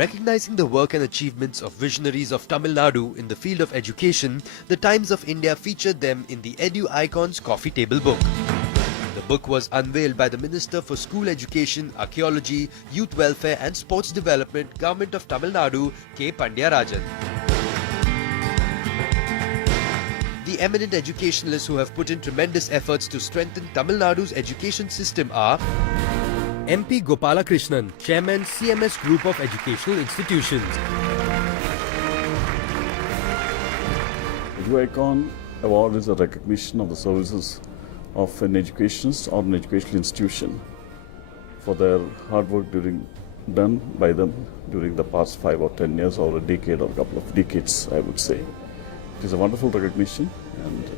Recognizing the work and achievements of visionaries of Tamil Nadu in the field of education, the Times of India featured them in the Edu-Icons Coffee Table book. The book was unveiled by the Minister for School Education, Archaeology, Youth Welfare and Sports Development, Government of Tamil Nadu, K. Pandya Rajan. The eminent educationalists who have put in tremendous efforts to strengthen Tamil Nadu's education system are MP Gopalakrishnan, Chairman CMS Group of Educational Institutions. Edu-Icon Award is a recognition of the services of an educationist or an educational institution for their hard work done by them during the past 5 or 10 years or a decade or a couple of decades, I would say. It is a wonderful recognition, and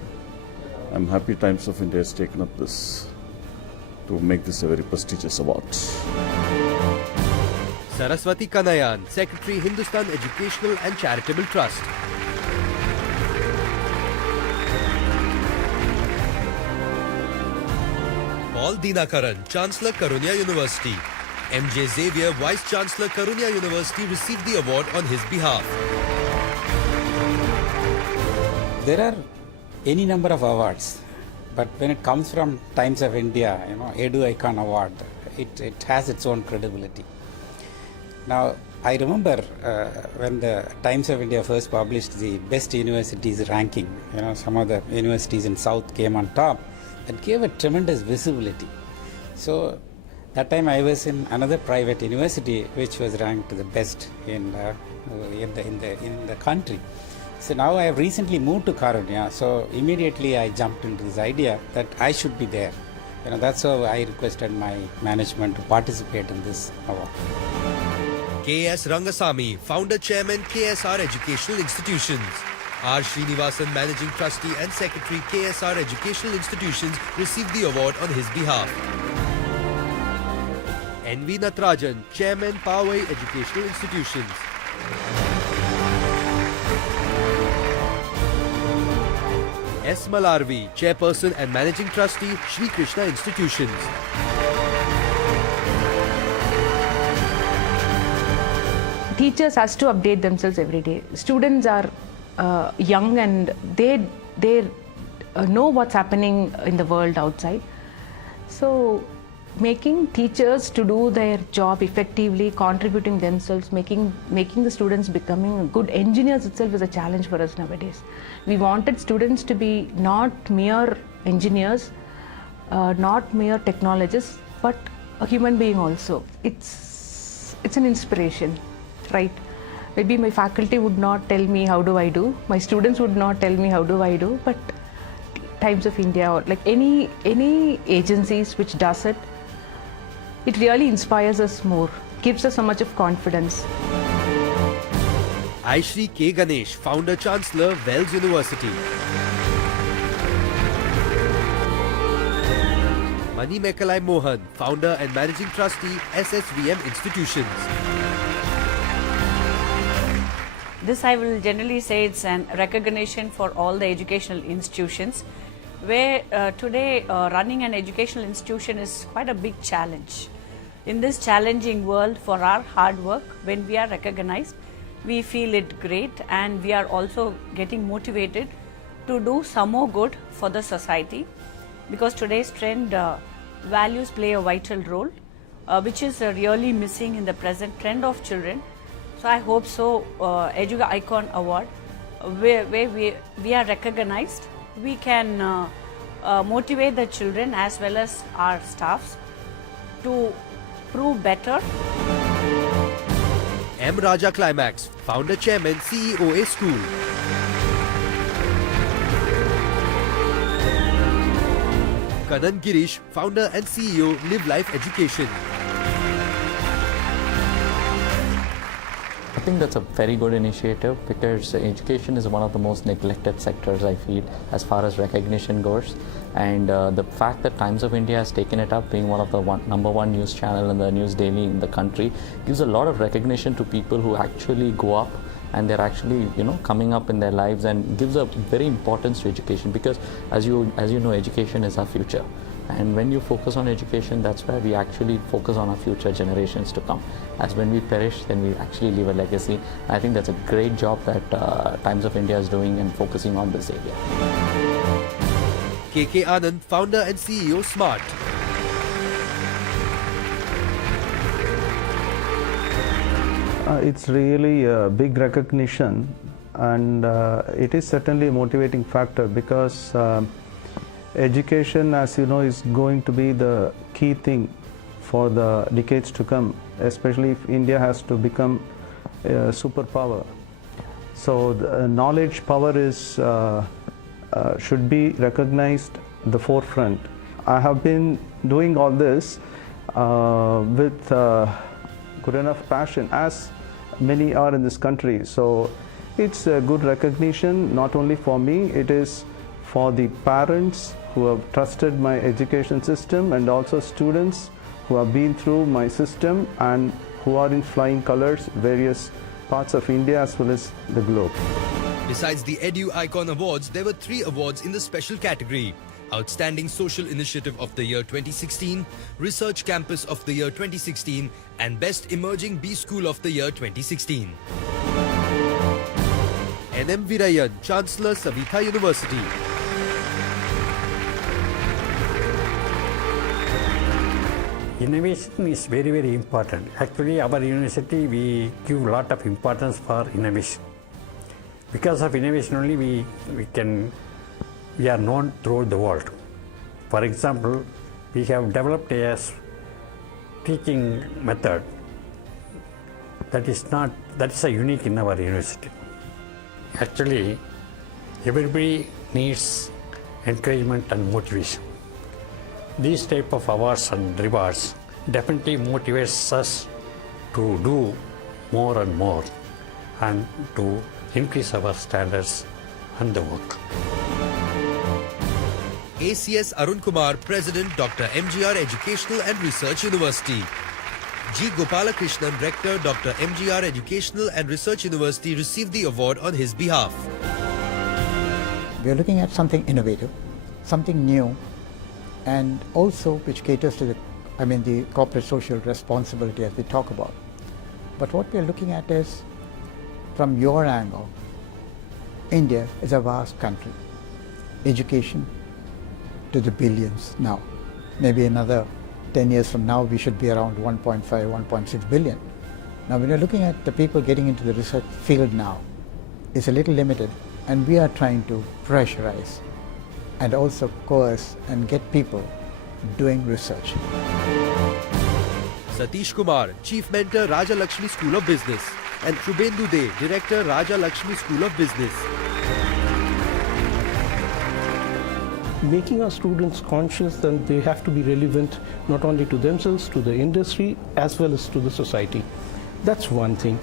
I'm happy Times of India has taken up this to make this a very prestigious award. Saraswati Kanayan, Secretary, Hindustan Educational and Charitable Trust. Paul Dinakaran, Chancellor, Karunya University. MJ Xavier, Vice Chancellor, Karunya University, received the award on his behalf. There are any number of awards, but when it comes from Times of India, Edu-Icon Award, it has its own credibility. Now, I remember when the Times of India first published the best universities ranking, some of the universities in South came on top. It gave a tremendous visibility. So that time I was in another private university which was ranked the best in the country. So now I have recently moved to Karunya, so immediately I jumped into this idea that I should be there. That's how I requested my management to participate in this award. K.S. Rangasamy, Founder Chairman, KSR Educational Institutions. R. Srinivasan, Managing Trustee and Secretary, KSR Educational Institutions, received the award on his behalf. N.V. Natrajan, Chairman, Powai Educational Institutions. S. Malarvi, Chairperson and Managing Trustee, Shri Krishna Institutions. Teachers has to update themselves every day. Students are young and they know what's happening in the world outside. So making teachers to do their job effectively, contributing themselves, making the students becoming good engineers itself is a challenge for us nowadays. We wanted students to be not mere engineers, not mere technologists, but a human being also. It's an inspiration, right? Maybe my faculty would not tell me how do I do, my students would not tell me how do I do, but Times of India or like any agencies which does it, it really inspires us more, gives us so much of confidence. Aishri K. Ganesh, Founder Chancellor, Wells University. Mani Mekalai Mohan, Founder and Managing Trustee, SSVM Institutions. This I will generally say it's an recognition for all the educational institutions, where today running an educational institution is quite a big challenge. In this challenging world, for our hard work, when we are recognized, we feel it great, and we are also getting motivated to do some more good for the society, because today's trend, values play a vital role, which is really missing in the present trend of children. So I hope so, Edu-Icon Award, where we are recognized, we can motivate the children as well as our staffs to prove better. M. Raja Climax, Founder Chairman, CEOA School. Kanan Girish, Founder and CEO, Live Life Education. I think that's a very good initiative, because education is one of the most neglected sectors, I feel, as far as recognition goes. And the fact that Times of India has taken it up, being one of the number one news channel in the news daily in the country, gives a lot of recognition to people who actually go up and they're actually coming up in their lives, and gives a very importance to education, because as you know, education is our future. And when you focus on education, that's where we actually focus on our future generations to come. As when we perish, then we actually leave a legacy. I think that's a great job that Times of India is doing and focusing on this area. KK Anand, founder and CEO, Smart. It's really a big recognition, and it is certainly a motivating factor, because education, as you know, is going to be the key thing for the decades to come, especially if India has to become a superpower. So the knowledge power is should be recognized at the forefront. I have been doing all this with good enough passion, as many are in this country. So it's a good recognition, not only for me, it is for the parents who have trusted my education system, and also students who have been through my system and who are in flying colors various parts of India as well as the globe. Besides the Edu-Icon Awards, there were 3 awards in the special category: Outstanding Social Initiative of the Year 2016, Research Campus of the Year 2016, and Best Emerging B School of the Year 2016. N.M. Virayan, Chancellor, Savitha University. Innovation is very, very important. Actually, our university, we give a lot of importance for innovation. Because of innovation only, we are known throughout the world. For example, we have developed a teaching method that is a unique in our university. Actually, everybody needs encouragement and motivation. These type of awards and rewards definitely motivates us to do more and more, and to increase our standards and the work. ACS Arun Kumar, President, Dr. MGR Educational and Research University. G. Gopalakrishnan, Rector, Dr. MGR Educational and Research University, received the award on his behalf. We are looking at something innovative, something new, and also which caters to the corporate social responsibility as we talk about. But what we are looking at is, from your angle, India is a vast country. Education to the billions now. Maybe another 10 years from now, we should be around 1.5, 1.6 billion. Now, when you're looking at the people getting into the research field now, it's a little limited, and we are trying to pressurize and also coerce and get people doing research. Satish Kumar, Chief Mentor, Raja Lakshmi School of Business, and Shubhendu De, Director, Raja Lakshmi School of Business. Making our students conscious that they have to be relevant not only to themselves, to the industry, as well as to the society. That's one thing.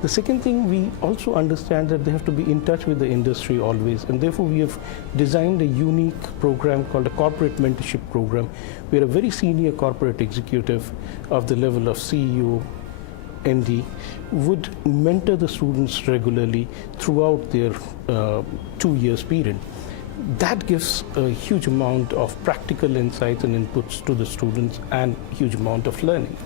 The second thing, we also understand that they have to be in touch with the industry always, and therefore we have designed a unique program called a corporate mentorship program, where a very senior corporate executive of the level of CEO, MD, would mentor the students regularly throughout their 2 years period. That gives a huge amount of practical insights and inputs to the students, and huge amount of learning.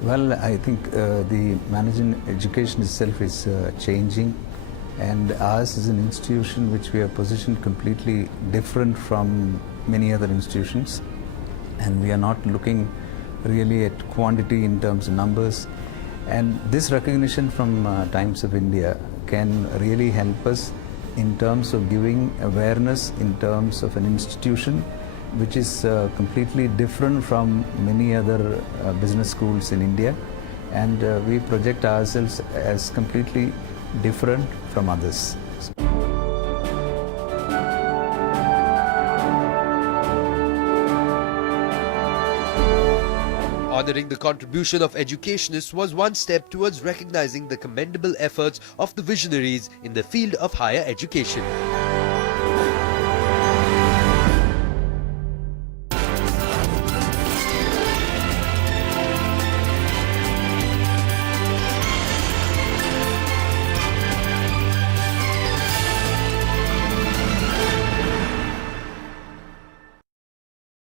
Well, I think the management education itself is changing, and ours is an institution which we are positioned completely different from many other institutions, and we are not looking really at quantity in terms of numbers. And this recognition from Times of India can really help us in terms of giving awareness in terms of an institution which is completely different from many other business schools in India, and we project ourselves as completely different from others. Honoring the contribution of educationists was one step towards recognizing the commendable efforts of the visionaries in the field of higher education.